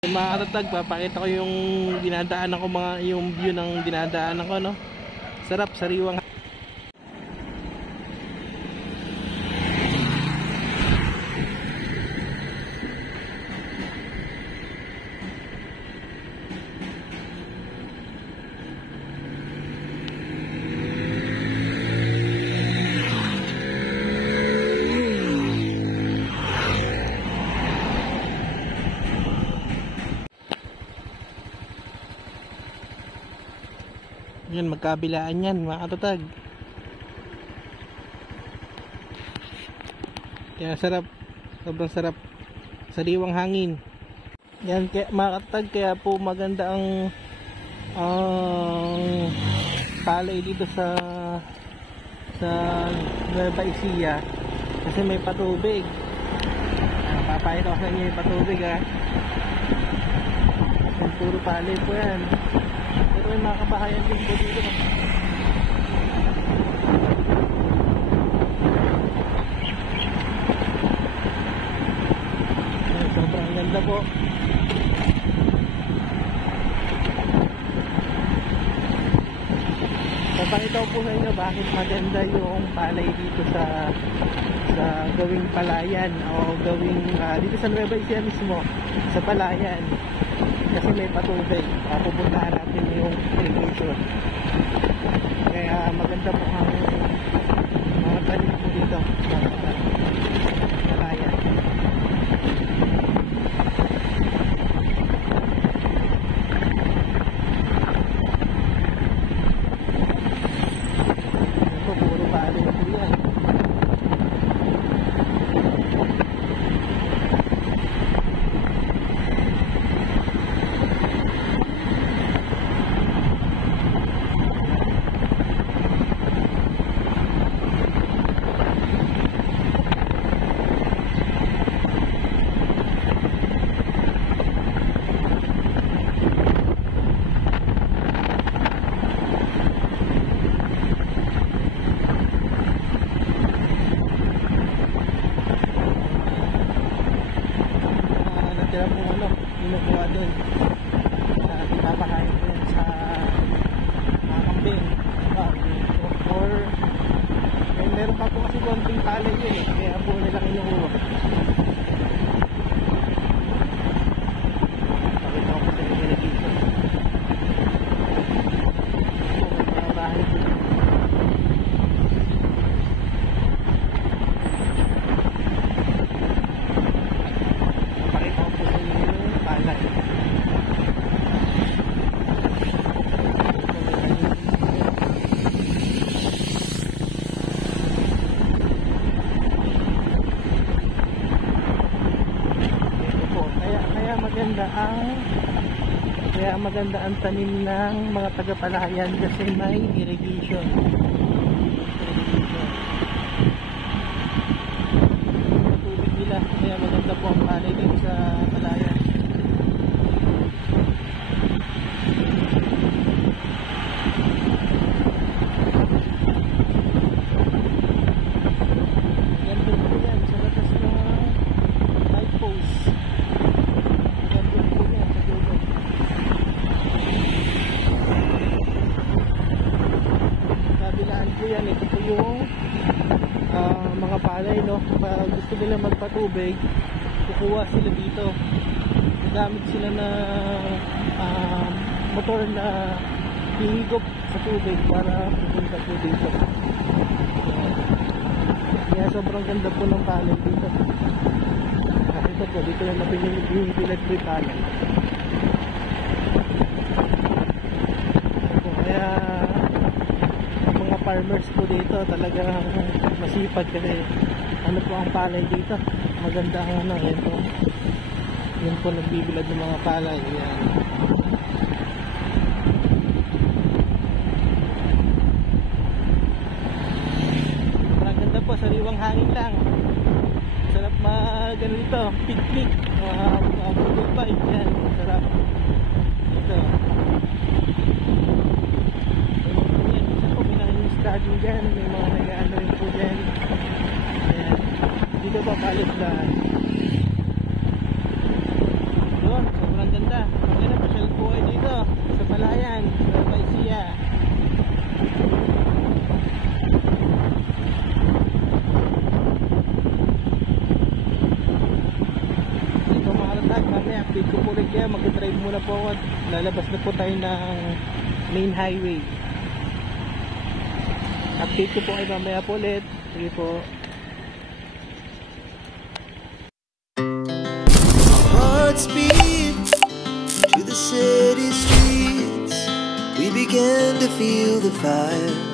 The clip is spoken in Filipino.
Mga katatag, papakita ko yung dinadaanan ko, yung view ng dinadaanan ko, no. Sarap, sariwang. Yan, magkabilaan yan mga katatag. Kaya sarap, sobrang sarap, sariwang hangin. Yan kaya, mga katatag, kaya po maganda ang palay dito sa Nueva Ecija kasi may patubig. Papakita ko sa inyo yung patubig, ha. Yan, puro palay po yan. Pero may mga kabahayan din po dito. Ay, sobrang ganda po. Papakita ko po sa inyo bakit maganda yung palay dito sa gawing palayan o gawing dito sa Nueva Ecija mismo, sa palayan. Kasi may patubig, pupuntahan natin yung irrigation. Kaya maganda po ang mga tanim po dito sa palayan. Ito, puro palay po yan. Natira po kinukuha dun ipapakain ko yun sa kambing or meron pa po kasi konting palay yun kaya po nila kinukuha. Pakita ko po sa inyo dito mga bahay po. Kaya maganda ang tanim ng mga taga-palayan kasi may irrigation. Tubig nila, kaya maganda po ang palay dito sa palayan. Ganda po yan sa latas ng light post. Yan, ito po yung mga palay, no? Pag gusto nila magpatubig, kukuha sila dito. Gamit sila na motor na hihigop sa tubig para pupunta po dito. Kaya sobrang ganda po ng palay dito. Kasi ito po, dito lang napinipilag po yung palay. Kaya farmers po dito talagang masipag kasi ano po ang palay dito, maganda ang ito yun po nagbibilad ng mga palay. Yan, maganda po, sariwang hangin lang, sarap ganito, picnic, pagpapay, yan, sarap ito. Study dyan, may mga nag-ano rin po dyan. Ayan. Dito pa palit na yun, sobrang po ulit kaya mag-drive muna po ako at lalabas na po tayo ng main highway. Update ko po kayo mamaya po ulit. Sige po. Hearts beat to the city streets. We began to feel the fire.